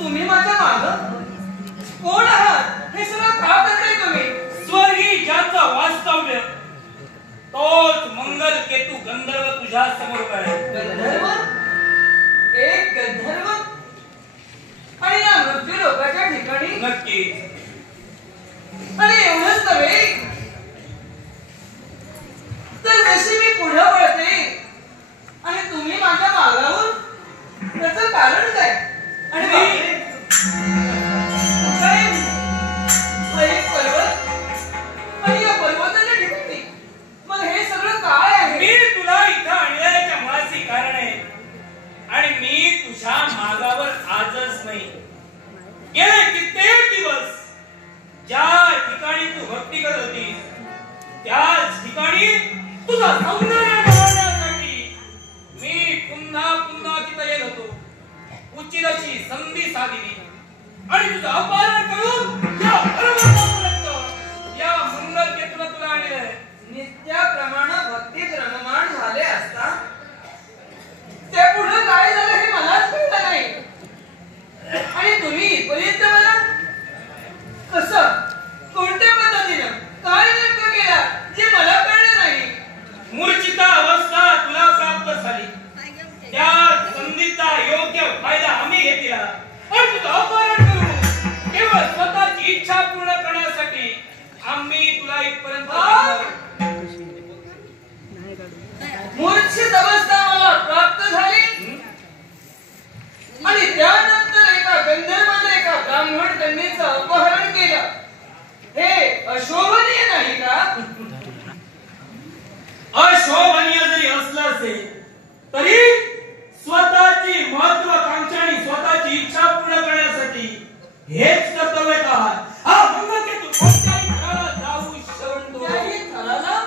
तुम्ही माझ्या मागं कोण आहात हे सगळं का करताय तुम्ही? स्वर्गी ज्याचं वास्तव्य तोच मंगल केतू गंधर्व तुझ्या समोर आहे. गंधर्व? एक गंधर्व? आणि या मृत्यू लोकांच्या ठिकाणी? नक्कीच. आणि एवढंच नव्हे तर जशी मी पुढे वळते आणि तुम्ही माझ्या मागावर, त्याचं कारण काय? आणि एक पर्वत आणि या पर्वताच्या ठिकाणी, मग हे सगळं काय आहे? मी तुला इथं आणण्याच्या मुळाशी कारण आहे. आणि मी तुझ्या मागावर आजच नाही, गेले कित्येक दिवस ज्या ठिकाणी तू भक्ती करत होतीस त्याच ठिकाणी तुझा सौंदर्य वाढवण्यासाठी मी पुन्हा पुन्हा तिथं येत होतो. उचित अशी संधी साधली आणि तुझं अपहरण करून या पर्वतापर्यंत या मंगल केतूला तुला आणलंय. नित्याप्रमाणे भक्तीत रममाण झाले असता त्या पुढे काय झालं हे मलाच कळलं नाही. आणि तुम्ही इथपर्यंत मला कसं, कोणत्या पद्धतीनं, काय नेमकं केलं जे मला कळलं नाही. मूर्छिता अवस्था तुला प्राप्त झाली, त्या संधीचा योग्य फायदा आम्ही घेतला आणि तुझं अपहरण करू केवळ स्वतःची इच्छा पूर्ण करण्यासाठी आम्ही तुला इथपर्यंत मूर्छित अवस्था मला प्राप्त झाली आणि त्यानंतर एका गंधर्वाने एका ब्राह्मण कन्येचं अपहरण केलं. हे अशोभनीय नाही का? अशोभनीय जरी असलं असेल तरी स्वतःची महत्वाकांक्षा आणि स्वतःची इच्छा पूर्ण करण्यासाठी हेच कर्तव्य का? हा मंगलकेतू कोणत्याही थराला जाऊ शकतो. कोणत्याही थराला?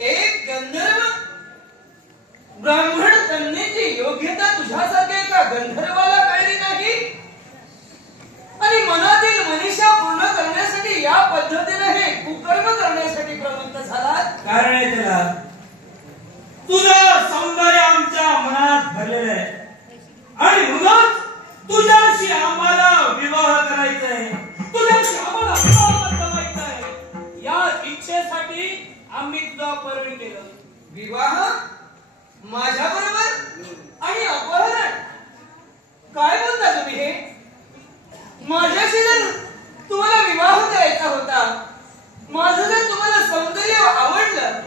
एक गंधर्व ब्राह्मण कन्येची योग्यता तुझ्यासारख्या एका गंधर्वाला कळली नाही आणि मनातील मनीषा पूर्ण करण्यासाठी या पद्धतीने हे कुकर्म करण्यासाठी प्रवृत्त झालात. कारण आहे त्याला तुझं सौंदर्य आमच्या मनात भरलेलं आहे आणि म्हणूनच तुझ्याशी आम्हाला विवाह करायचा आहे, तुझ्याशी आम्हाला विवाह करायचा आहे. या इच्छेसाठी आम्ही तुझं अपहरण केलं. विवाह माझ्या बरोबर आणि अपहरण? काय बोलता तुम्ही हे? माझ्याशी जर तुम्हाला विवाह करायचा होता, माझं जर तुम्हाला सौंदर्य आवडलं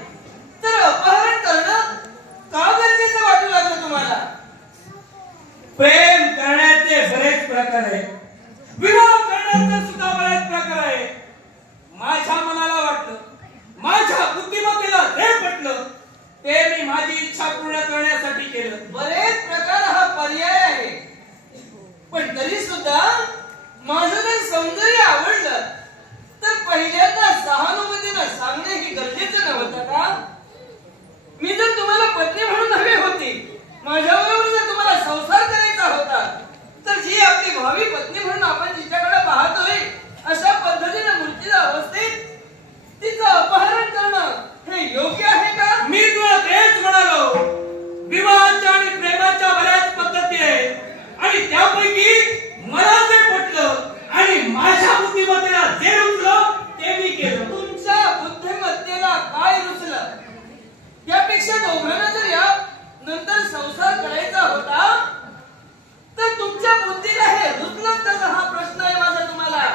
तर अपहरण करणं का गरजेचं वाटू लागलं तुम्हाला? प्रेम करण्याचे बरेच प्रकार आहेत, विवाह करण्याचे सुद्धा बरेच प्रकार आहेत. माझ्या मनाला वाटलं, माझ्या बुद्धिमत्तेला जे पटलं ते मी माझी इच्छा पूर्ण करण्यासाठी केलं. बरेच प्रकार हा पर्याय आहे, पण तरी सुद्धा माझं जर सौंदर्य आवडलं तर पहिल्यांदा सहानुभूतीनं सांगणे हे गरजेचं नव्हतं का? मी जर तुम्हाला पत्नी म्हणून हवी होती, माझ्याबरोबर जर तुम्हाला संसार करायचा होता, तर जी आपली भावी पत्नी म्हणून आपण जिच्याकडे पाहतोय अशा पद्धतीने मूर्तीच्या अवस्थेत तिचं अपहरण करणं हे योग्य आहे का? मी तुला तेच म्हणालो, विवाहाच्या आणि प्रेमाच्या बऱ्याच पद्धती आहेत आणि त्यापैकी मला जे पटलं आणि माझ्या बुद्धिमत्तेला जे रुचलं ते मी केलं. तुमच्या बुद्धिमत्तेला काय रुचलं? यापेक्षा दोघांना जर या नंतर संसार करायचा होता तर तुमच्या बुद्धीला हे रुचलं कसं हा प्रश्न आहे माझा तुम्हाला.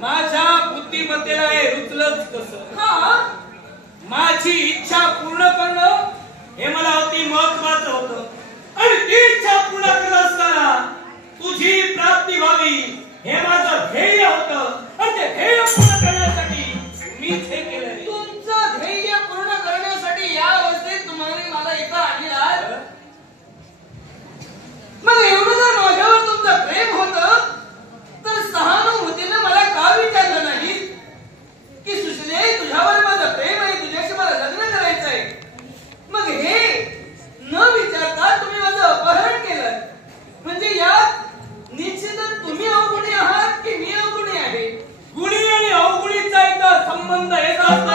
माझ्या बुद्धिमत्तेला हे रुचलंच कसं? हा, माझी इच्छा पूर्ण करणं हे मला अति महत्वाचं होतं आणि ती इच्छा पूर्ण करत असताना तुझी प्राप्ती व्हावी हे माझं ध्येय होतं आणि ते ध्येय पूर्ण करण्यासाठी मीच हे केलं. तुमचं ध्येय पूर्ण करण्यासाठी या अवस्थेत तुम्हाला मला इथं आणलं. मग एवढं जर माझ्यावर तुमचं प्रेम होतं तर सहानुभूतीनं मला का विचारलं नाही की सुशले तुझ्यावर माझं प्रेम आहे, तुझ्याशी मला लग्न करायचं आहे? मग हे न विचारता तुम्ही माझं अपहरण केलं, म्हणजे यात निश्चितच तुम्ही अवगुणी आहात की मी अवगुणी आहे? गुणी आणि अवगुणीचा एकदा संबंध येत असतो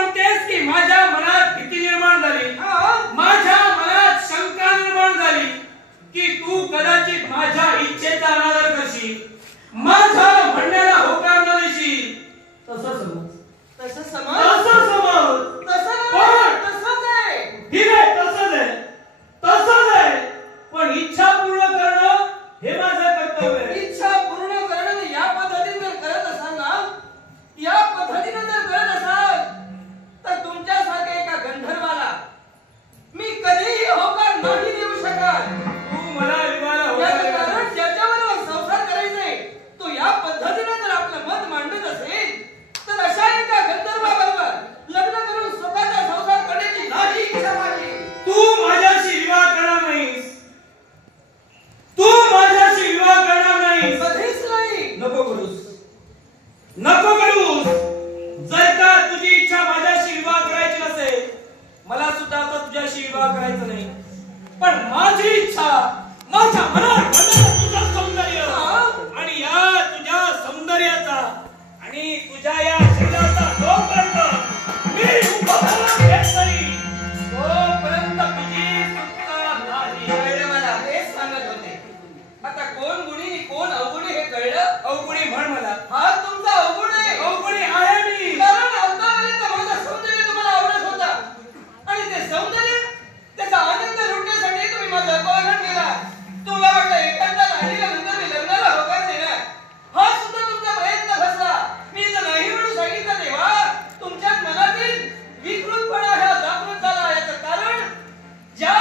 म्हणतेस की माझ्या मनात भीती निर्माण झाली, माझ्या मनात शंका निर्माण झाली की तू कदाचित माझ्या इच्छेचा अनादर करशील, माझ्या म्हणण्याला होकार न देशील. तसं समज, तसं तसं समज, समज. तसंच आहे. ठीक आहे, तसंच आहे, तसंच आहे. पण इच्छा पूर्ण करणं हे माझं कर्तव्य आहे. इच्छा पूर्ण करणं या पद्धतीने जर करत असाल ना, या पद्धतीने जर करत असाल तर तुमच्यासारख्या एका गंधर्वाला मी कधीही होकार नाही देऊ शकत. तू मला विवाहाला याचं होकार कारण ज्याच्याबरोबर संसार करायचे तो या पद्धतीने जर आपलं मत मांडत असेल तर अशा एका गंधर्वाबरोबर लग्न करून स्वतःचा संसार करण्याची नाही इच्छा माझी. तू माझ्याशी विवाह करणार नाहीस, तू माझ्याशी विवाह करणार नाहीस. कधीच नाही. नको करूस, नको करूस. जर का तुझी इच्छा माझ्याशी विवाह करायची नसेल, मला सुद्धा आता तुझ्याशी विवाह करायचा नाही. पण माझी इच्छा, माझ्या मनात भरलेलं तुझं सौंदर्य आणि या तुझ्या सौंदर्याचा आणि तुझ्या या शरीराचा जोपर्यंत मी उपभोग घेत नाही, तोपर्यंत तुझी सुटका नाही. कळलं मला, हेच सांगत होते. आता कोण गुणी कोण अवगुणी हे कळलं. अवगुणी म्हण मला. हा तुमचा अवगुण आहे. अवगुणी आहे मी. कारण आतापर्यंत माझं सौंदर्य तुम्हाला आवडत होता आणि ते सौंदर्य त्याचा आनंद लुटण्यासाठी तुम्ही माझं अपहरण केला. तुम्हाला वाटलं एखाद्या राहिल्यानंतर मी लग्नाला होकार देणार. हा सुद्धा तुमचा प्रयत्न फसला. मी जर नाही म्हणून सांगितलं तेव्हा तुमच्या मनातील विकृतपणा हा जागृत झाला. याचं कारण ज्या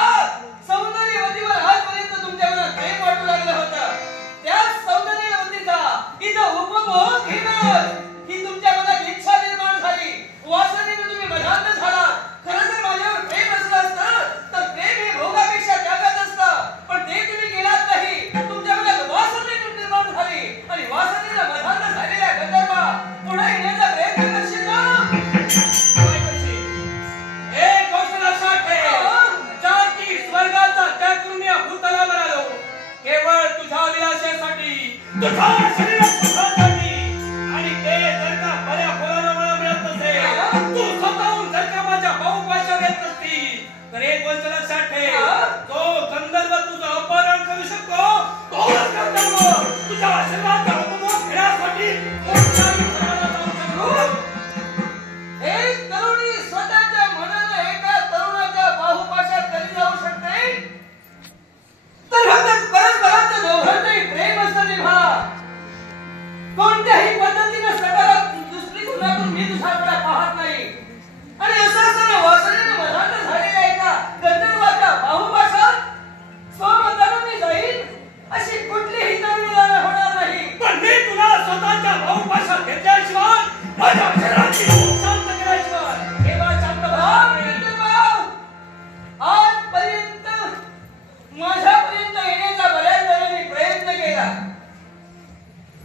सौंदर्यवतीवर आजपर्यंत तुमच्या मनात प्रेम वाटू लागलं होतं त्याच सौंदर्यवतीचा इथं उपभोग घेणार ही तुमच्या मनात इच्छा निर्माण झाली. वासनेने तुम्ही मधांत झाला. खरं तर माझ्यावर प्रेम असलं असतं तर प्रेम हे भोगापेक्षा त्यागात असतं. पण ते तुम्ही केलात नाही. तुमच्या मनात वासने निर्माण झाली आणि वासनेला मधांत झालेल्या गंधर्वा पुढे येण्याचा प्रयत्न करशील ना? काय करशील? एक गोष्ट लक्षात ठेव. जाती स्वर्गाचा त्याग करून या भूतलावर आलो केवळ तुझ्या विलासासाठी, तुझ्या शरीरासाठी. आणि ते जर का बऱ्या फळाला मला मिळत नसेल, तू स्वतःहून जर का माझ्या भाऊपाशा घेत नसती तर एक गोष्ट लक्षात ठेव. तो गंधर्व तुझं अपहरण करू शकतो, तोच गंधर्व तुझ्या शरीराचा उपभोग घेण्यासाठी कोणत्याही स्थळाला जाऊ शकतो. एक तरुणी स्वतःच्या मनाला एका तरुणाच्या बाहुपाशात कधी जाऊ शकते तर फक्त परस्परांचं दोघांचंही प्रेम असतं तेव्हा. कोणत्याही पद्धतीने सकारात्मक दृष्टिकोनातून मी तुझ्याकडे पाहत नाही. आणि असं असताना वासनेनं मधांत झालेल्या एका गंधर्वाच्या बाहुपाशात स्वमतानं मी जाईल अशी कुठलीही तरुणी होणार नाही. पण मी तुला स्वतःच्या भाऊपाशात घेतल्याशिवाय माझ्या शरीराची भूक शांत केल्याशिवाय केव्हा शांत होणार नाही. आजपर्यंत माझ्यापर्यंत येण्याचा बऱ्याच जणांनी प्रयत्न केला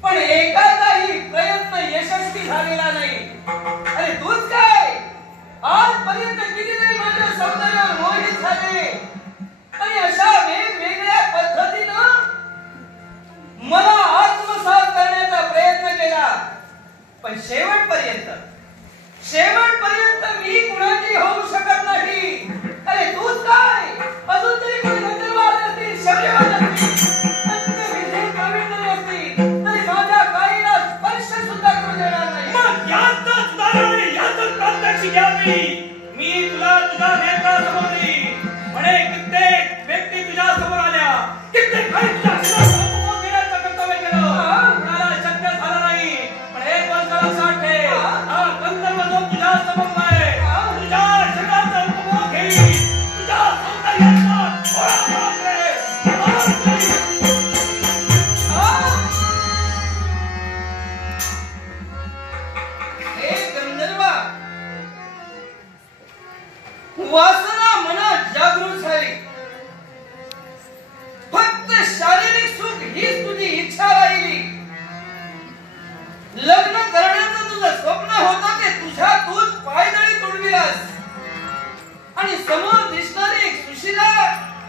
पण एकाचाही प्रयत्न यशस्वी झालेला नाही. अरे तूच काय आजपर्यंत कितीतरी माझ्या सौंदर्यावर मोहित झाले आणि अशा वेगवेगळ्या पद्धतीनं मला आत्मसात करण्याचा प्रयत्न केला पण शेवटपर्यंत मी कुणाची होऊ शकत नाही. अरे तूच काय अजून तरी कोणी गंधर्वाद असतील, शौर्यवाद असतील, अंतर्विधेय कवितरी असतील तरी माझ्या काळीला स्पर्श सुद्धा करू देणार नाही. मग यातच नारायण यातच प्रात्यक्षिक घ्यावी. मी तुला तुझ्या नेत्रासमोर देईन. म्हणे कित्येक व्यक्ती तुझ्या समोर आल्या, कित्येक काही तुझ्या शरीराचा उपभोग घेण्याचं कर्तव्य केलं, कुणाला शक्य झालं नाही. पण एक गोष्ट लक्षात ठेव, हा गंधर्व जो तुझ्या समोर आहे तुझ्या शरीराचा उपभोग घेईल, तुझ्या सौंदर्याचा थोडा करेल. हे गंधर्वा वासना मनात जागृत झाली. फक्त शारीरिक सुख हीच तुझी इच्छा राहिली. लग्न करण्याचं तुझं स्वप्न होतं ते तुझ्या तूच पायदळी तुडविलास आणि समोर दिसणारी एक सुशिला,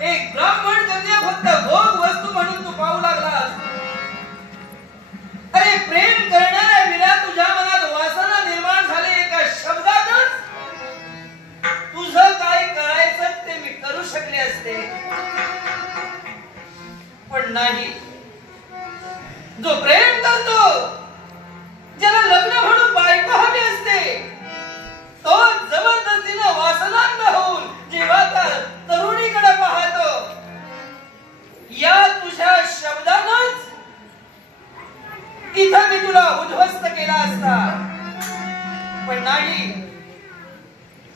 एक ब्राह्मण कन्या फक्त भोग वस्तू म्हणून तू पाहू लागलास. अरे प्रेम करणाऱ्या विना तुझ्या मनात वासना निर्माण झाली एका शब्दातच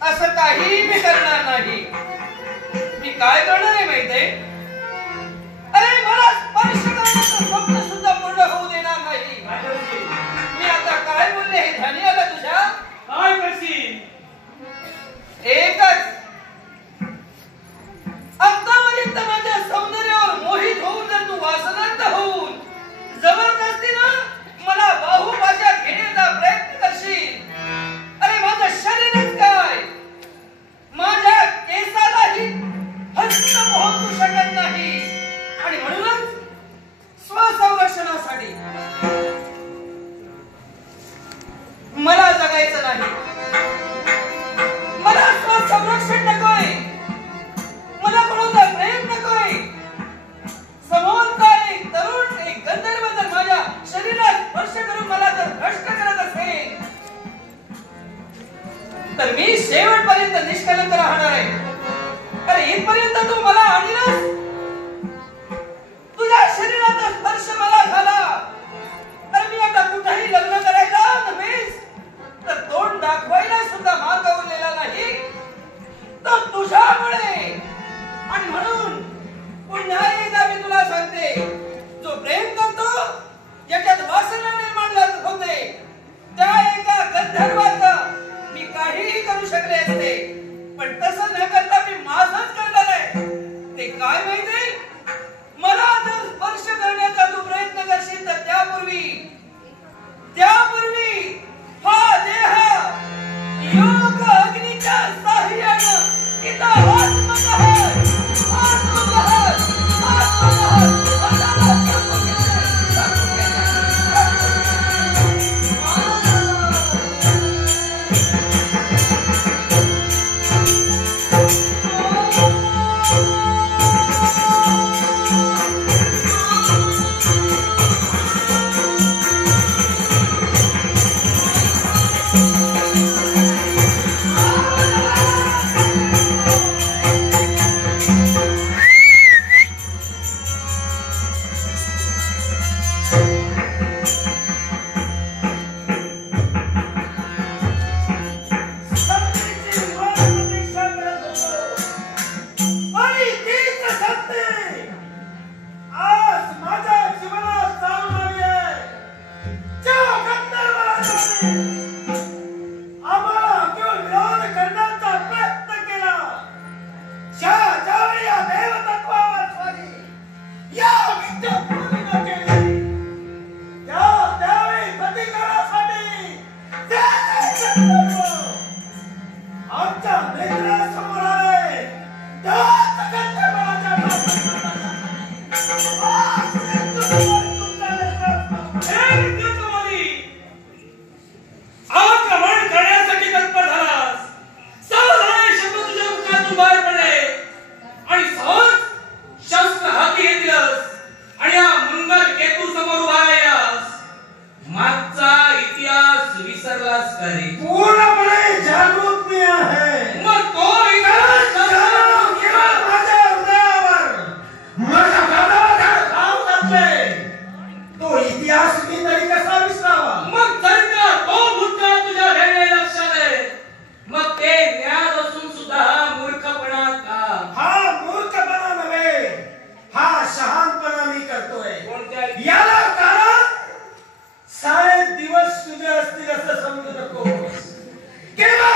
असं काही मी करणार नाही. मी काय करणार आहे माहितीये? अरे मला स्पर्श करण्याचं स्वप्न सुद्धा पूर्ण होऊ देणार नाही. मी आता काय बोलले हे ध्यानी आलं तुझ्या? काय करशील? एकच, आतापर्यंत माझ्या सौंदर्यावर मोहित होऊन जर तू वासनांत होऊन जबरदस्तीनं मला बाहुपाशात घेण्याचा प्रयत्न करशील. अरे माझं शरीरच काय, माझ्या केसालाही हस्त पोहोचू शकत नाही. आणि म्हणूनच स्वसंरक्षणासाठी मला जगायचं नाही. मला स्वसंरक्षण नकोय. मला कोणाचा प्रेम नकोय. समोरचा एक तरुण, एक गंधर्व जर माझ्या शरीरात स्पर्श करून मला जर भ्रष्ट करत असेल तर मी शेवटपर्यंत निष्कलंक राहणार आहे. अरे इथपर्यंत तू मला आणलंस, तुझ्या शरीराचा स्पर्श मला झाला. अरे मी आता कुठेही लग्न करायला नव्हेस तर तोंड दाखवायला सुद्धा मार्ग उरलेला नाही. तर तुझ्यामुळे. आणि म्हणून पुन्हा एकदा मी तुला सांगते, जो प्रेम करतो, ज्याच्यात वासना निर्माण होते, त्या एका गंधर्वाचं मी काहीही करू शकले असते. पण तसं न करता मी माझंच करणार आहे. ते काय माहिती, मला जर स्पर्श करण्याचा तू प्रयत्न करशील तर त्यापूर्वी हा देह योग अग्नीच्या साह्यानं इथं आत्मदहन दिवस तुझे असतील असं समजू नको. केव्हा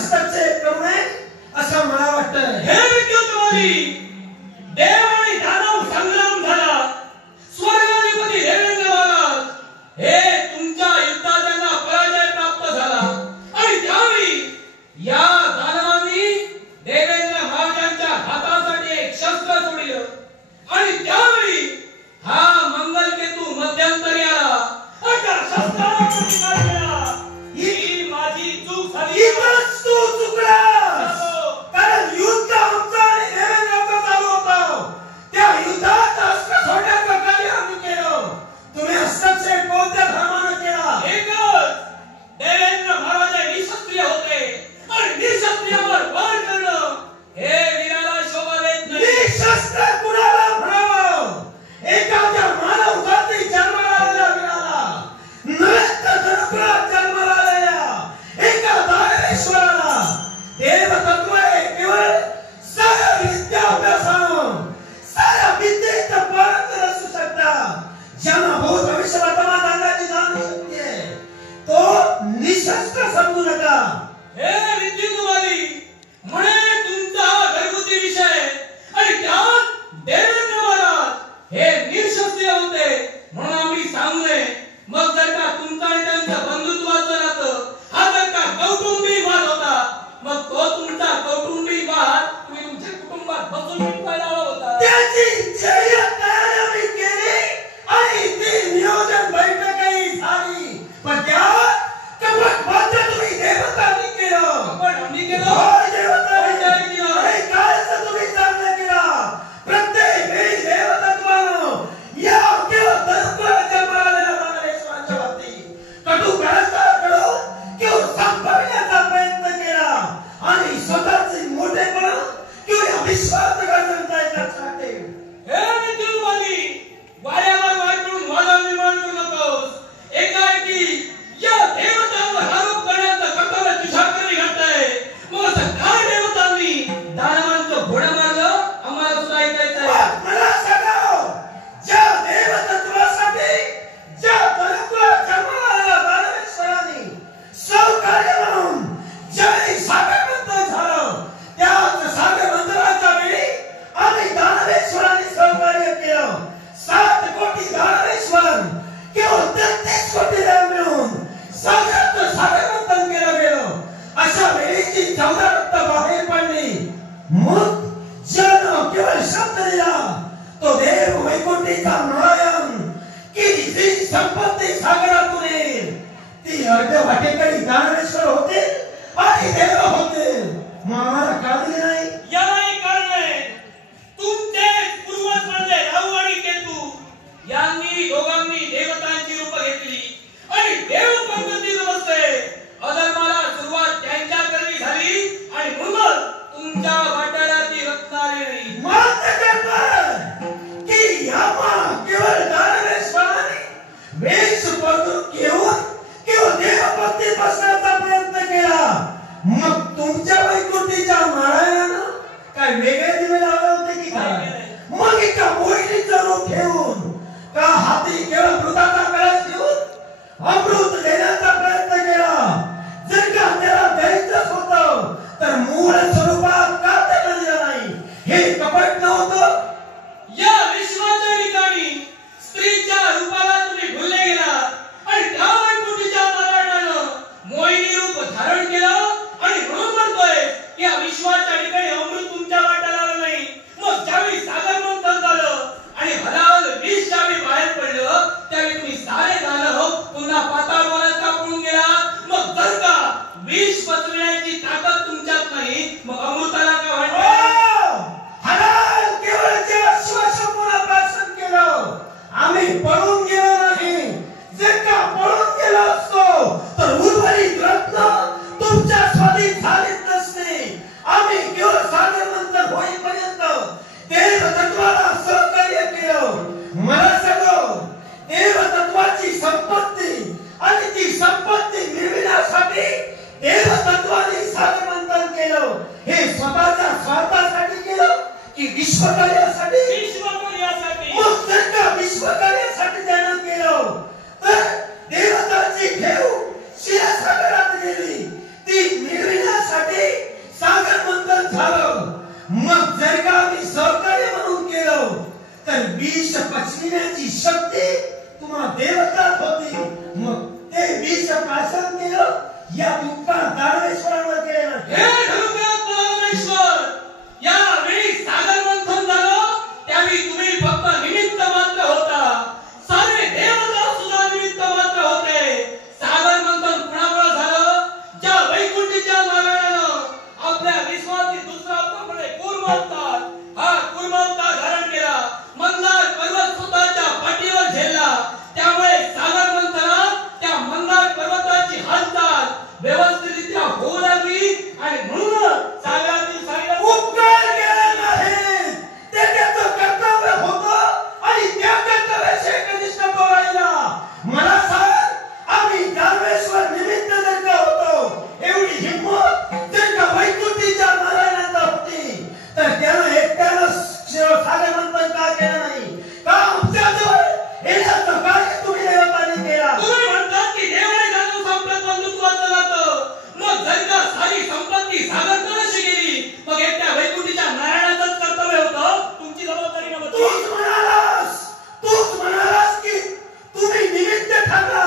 हस्तक्षेप करू नये असं मला वाटतं. हे विद्युतवादी, देव आणि दानव संग्राम झाला. स्वर्गाधिपती देवेंद्र महाराज हे तुमच्या युद्धात त्यांना पराजय प्राप्त झाला आणि त्यावेळी या दानवांनी देवेंद्र महाराजांच्या हातासाठी एक शस्त्र सोडलं आणि त्यावेळी हा मंगलकेतू मध्यंतरी आला आणि त्या शस्त्राला प्रतिकार केला. ही माझी चूक झाली. इथंच तू चुकलास. कारण युद्ध आमचं आणि देवेंद्राचं चालू होतं. त्या युद्धात अस्त्र सोडण्याचं कार्य आम्ही केलं. तुम्ही हस्तक्षेप कोणत्या धर्मानं केला? एकच, देवेंद्र महाराज निशस्त्रीय होते आणि निशस्त्रीयावर वार करणं हे वीराला शोभा देत नाही. निशस्त्र कुणाला म्हणावं? एखाद्या मानव जाती जन्माला आलेल्या वीराला, नव्हे तर धनुरात जन्माला आलेल्या एका दानवेश्वराला. देवतत्व हे केवळ साऱ्या विद्याभ्यासानं, साऱ्या विद्येत पारंगत असू शकतात. ज्यांना भूत भविष्य वर्तमान अंगाची जाणीव शक्ती आहे, तो निशस्त्र समजू नका. हे विद्युतवादी, म्हणे तुमचा घरगुती विषय आणि त्यात देवेंद्र महाराज हे निशस्त्रीय होते म्हणून आम्ही सांगू नये. मग जर का तुमचा आणि त्यांचं बंधुत्वाचं नातं हा जर का कौटुंबिक वाद होता, मग तो तुमचा कौटुंबिक वाद तुम्ही तुमच्या कुटुंबात बसून मिटवायला हवा होता. त्याची जय तयारी आम्ही केली आणि ती नियोजन बैठकही झाली. पण त्यात कपट बांधलं तुम्ही देवतांनी केलं. पण आम्ही केलं. होय, देवतांनी कोणत्याही केलं. आणि कायचं तुम्ही चांगलं केलं. प्रत्येक वेळी देवतत्वानं या केवळ धनुरात जन्माला आलेल्या दानवेश्वराच्या बाबतीत कटू कारस्थानाकडून केवळ संपविण्याचा प्रयत्न केला आणि स्वतःचे मोठेपणा किंवा विश्वासघातकता लक्षात ठेव. हे विद्युतवादी, वाऱ्यावर वार करून वादा निर्माण करू नकोस. एकाएकी या देवतांवर आरोप करण्याचा कटाला तुझ्याकडे घातलाय. मग असं काय देवतांनी दानवांचं घोडं मारलं आम्हाला सुद्धा ऐकायचं आहे. मला सांगा, ज्या देवतत्वासाठी ज्या धनुरात जन्माला आलेल्या दानवेश्वरांनी सहकार्य म्हणून ज्यावेळी सागरमंथन झालं, त्याच सागरमंथनाच्या वेळी आम्ही दानवेश्वरांनी सहकार्य केलं. 7 कोटी दानवेश्वर केवळ 33 कोटी देव मिळून सागराचं सागरमंथन केलं गेलं. अशा वेळेची 14 रक्त बाहेर पडली. मग ज्यानं केवळ शब्द दिला तो देव वैकुंठीचा नारायण की जी संपत्ती सागरातून येईल ती अर्ध वाटेकरी दानवेश्वर होते आणि देव होते. मग आम्हाला का दिली नाही? यालाही कारण आहे. तुमचे पूर्वज म्हणजे राहू आणि केतू यांनी दोघांनी देवतांची रूप घेतली आणि देव पंक्ती नमस्ते अधर्माला सुरुवात त्यांच्याकडे झाली आणि म्हणून तुमच्या वाट्याला ती रत्नारी नाही. मान्य करतात की यामा केवळ दानवेश्वराने वेश बदलून घेऊन केवळ देवभक्तीत बसण्याचा प्रयत्न केला. मग तुमच्या वैकुंठीच्या नारायणानं काय वेगळे दिवे लावले होते की काय? मग एका मोहिनीचं रूप घेऊन का हाती केवळ मृताचा कळस घेऊन अमृत देण्याचा प्रयत्न केला. जर का त्याला द्यायचंच होतं तर मूळ स्वरूपात का त्याला दिलं नाही? हे कपट नव्हतं. या विश्वाच्या ठिकाणी स्त्रीच्या रूपाला तुम्ही भुलले गेला आणि त्या वैकुंठीच्या नारायणानं मोहिनी रूप धारण केलं आणि म्हणून म्हणतोय की या विश्वाच्या ठिकाणी अमृत तुमच्या वाट्याला आलं नाही. मग ज्यावेळी सागर मंथन झालं आणि हलाल विष ज्यावेळी बाहेर पडलं त्यावेळी तुम्ही सारे दानव पुन्हा पाताळवनात कापून गेला. मग जर का विष पचवण्याची ताकद तुमच्यात नाही मग अमृताला काय वाटतं? हलाल केवळ जे अश्वशंभूला प्राशन केलं. आम्ही पळून गेलो नाही. जर का पळून गेलो असतो तर उर्वरित रत्न तुमच्या स्वाधीन झालीच नसते. आम्ही केवळ सागर मंथन होईपर्यंत देवतत्वाला सहकार्य केलं. मला सांगो, देवतत्वाची संपत्ती आणि ती संपत्ती मिळविण्यासाठी देवतत्वाने सागर मंथन केलं. हे स्वतःच्या स्वार्थासाठी केलं की विश्वकार्यासाठी? विश्वकार्यासाठी. मग जर का विश्वकार्यासाठी त्यानं केलं तर देवताची ठेव शिलासागरात गेली. ती मिळविण्यासाठी या उपकार दानवेश्वरांवर केले नाही. हे धनुकात दानवेश्वर, यावेळी सागर मंथन झालं त्यावेळी तुम्ही फक्त निमित्त मात्र होता. सारे देवता सुद्धा निमित्त मात्र होते. सागर मंथन कुणामुळे झालं? ज्या वैकुंठीच्या नारायणानं आपल्या विश्वाची दुसरा अवतार कूर्मावतार, हा कूर्मावतार धारण केला. मंदार पर्वत स्वतःच्या पाठीवर झेलला. त्यामुळे सागर मंथनात त्या मंदार पर्वताची हालचाल व्यवस्थितरित्या होऊ लागली आणि म्हणूनच सागरातील सागरात उपकार केले नाही. ते त्याचं कर्तव्य होतं आणि त्या कर्तव्याचे कनिष्ठ तो राहिला. मला सांग, आम्ही दानवेश्वर निमित्त जर का होतो, एवढी हिंमत जर का वैकुंठीच्या नारायणाचा होती, तर त्यानं एकट्यानं सागर मंथन का केलं नाही? का आमच्याजवळ येण्याचं कार्य तुम्ही देवतांनी केला? तुम्ही म्हणतात की देवाने दानव संपत बंधुत्वाचं नातं. मग जर का सारी संपत्ती सागर कशी गेली, मग एकट्या वैकुंठीच्या नारायणाचंच कर्तव्य होतं. तुमची जबाबदारी नव्हती. तूच म्हणालास की तुम्ही निमित्त ठरला,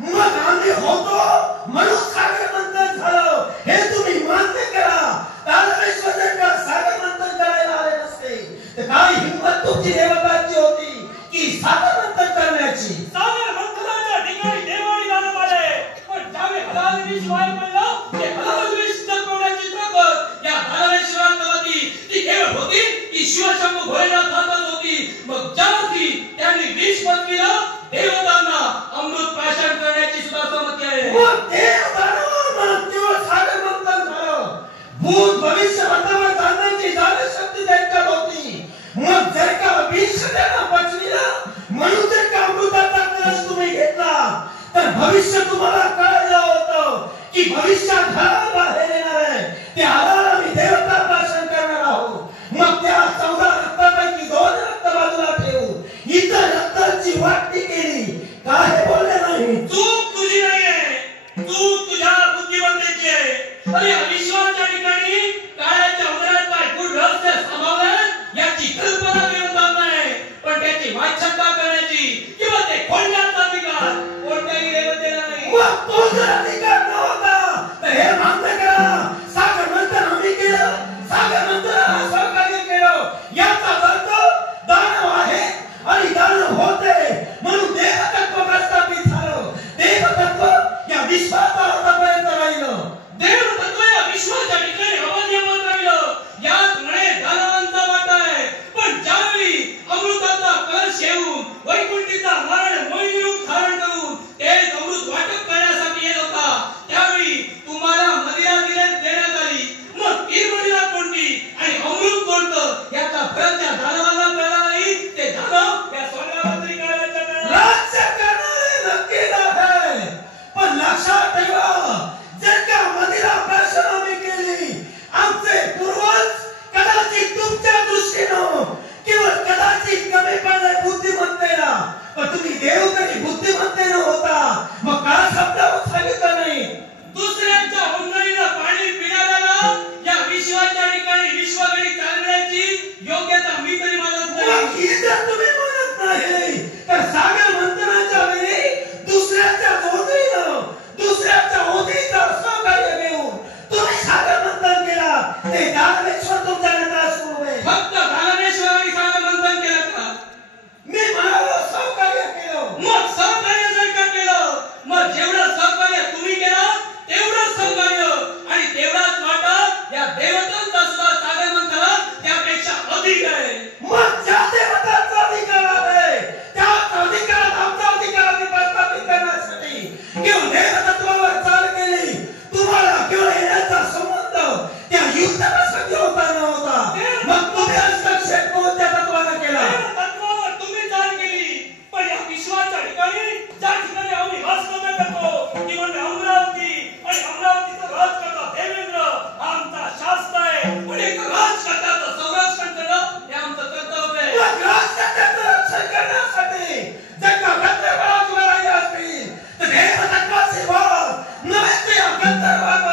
मग आम्ही होतो म्हणून सागर मंथन झालं, हे तुम्ही मान्य करा. दानवेश्वर जर का सागर मंथन करायला आले नसते, तर काय हिंमत तुमची देवताची होती की सागर मंथन करण्याची? सागर मंथनाच्या ठिकाणी देव आणि दानव आले, पण ज्यावेळी हलाल विष बाहेर पडलं, ते हलाल विष जगवण्याची ताकद या दानवेश्वरांना होती. ती केवळ होती की शिवशंभू भोलेनाथ हातात होती. मग ज्यावरती त्यांनी विष पचविलं, देवतांना अमृत प्राशन करण्याची सुद्धा संमती आहे. मग देव दानवांना केवळ सागर मंथन झालं. भूत भविष्य वर्तमान जाणण्याची शक्ती त्यांच्यात होती. मग जर का विष त्यांना पचविलं, म्हणून जर का अमृताचा कलश तुम्ही घेतला, तर भविष्य तुम्हाला कळलं होतं की भविष्यात हलाल बाहेर येणार आहे. ते हलाल आम्ही देवता प्राशन करणार आहोत. मग त्या 14 रक्तापैकी 2 रक्त बाजूला ठेवून इतर रक्ताची वाटणी केली. काय बोलले नाही? चूक तुझी नाहीये, चूक तुझ्या बुद्धिमत्तेची आहे. अरे विश्वाच्या ठिकाणी काळाच्या उदरात काय गुढ रहस्य सामावलंय याची कल्पना देवतांना नाही, पण त्याची वाच्यता करण्याची किंवा ते खोडण्याचा अधिकार कोणत्याही देवतेला नाही. मग तो जर अधिकार नव्हता, तर हे मान्य करा, सागर मंथन आम्ही केलं, सागर मंथनाला सहकार्य केलं. याचा अर्थ दानव आहे आणि दानव होते म्हणून देवतत्व प्रस्थापित झालं. देवतत्व या विश्वाचा आतापर्यंत राहिलं. देवतत्व या विश्वाच्या ठिकाणी अवधीयमान राहिलं. यात म्हणे दानवांचा वाटा आहे. पण ज्यावेळी अमृताचा कलश घेऊन वैकुंठीचा नारायण मोहिनीरूप धारण करून तेच अमृत वाटप करण्यासाठी येत होता, त्यावेळी तुम्हाला मदिरा देण्यात आली. मग ती मदिरा कोणती आणि अमृत कोणतं याचा फरक त्या दानवांना कळला नाही. ते दानव या स्वर्गावर तरी कळायचं नाही. राज्य करणारे नक्कीच आहे, पण लक्षात ठेवा, जर का मदिरा प्राशन आम्ही केली, आमचे पूर्वज कदाचित तुमच्या दृष्टीनं किंवा कदाचित कमी पडले बुद्धिमत्तेला, पण तुम्ही देव तरी बुद्धिमत्तेनं होता. मग का शब्दावर सांगितलं नाही? दुसऱ्यांच्या उंदरीला पाणी पिणाऱ्याला या विश्वाच्या ठिकाणी विश्वगणी चालवण्याची योग्यता मी तरी मानत नाही. मग ही जर तुम्ही म्हणत नाही, तर सागर मंथनाच्या वेळी दुसऱ्याच्या ओझरीनं, दुसऱ्याच्या ओझरीचा सहकार्य घेऊन तुम्ही सागर मंथन केला. ते दानवेश्वर तुमच्या नंतर सुरू आहे. फक्त दानवेश्वरांनी सागर मंथन केलं का? मी म्हणालो सहकार्य केलं. मग सहकार्य जर का केलं, मग जेवढं सहकार्य तुम्ही केलं तेवढंच सहकार्य आणि तेवढाच वाटा या देवतांचा सुद्धा सागर मंथनात त्यापेक्षा अधिक आहे. मग ज्या देवतांचा अधिकार आहे, त्याच अधिकारात आमचा अधिकार आम्ही प्रस्थापित करण्यासाठी किंवा देवतत्वावर चाल केली. तुम्हाला केवळ येण्याचा संबंध त्या युद्धासाठी होता नव्हता. मग तुम्ही हस्तक्षेप कोणत्या तत्वानं केला? तत्वावर तुम्ही चाल केली, पण या विश्वाच्या ठिकाणी ज्या ठिकाणी आम्ही वास्तव्य करतो ती म्हणजे अमरावती, आणि अमरावतीचा राज करता देवेंद्र हा आमचा शास्त्र आहे. पण एक राजकर्त्याचं संरक्षण करणं हे आमचं कर्तव्य आहे. मग राजकर्त्याचं रक्षण करण्यासाठी जर का गंधर्वात उभे राहिले असतील, तर देवतत्वाचे वाद नव्हे ते गंधर्वात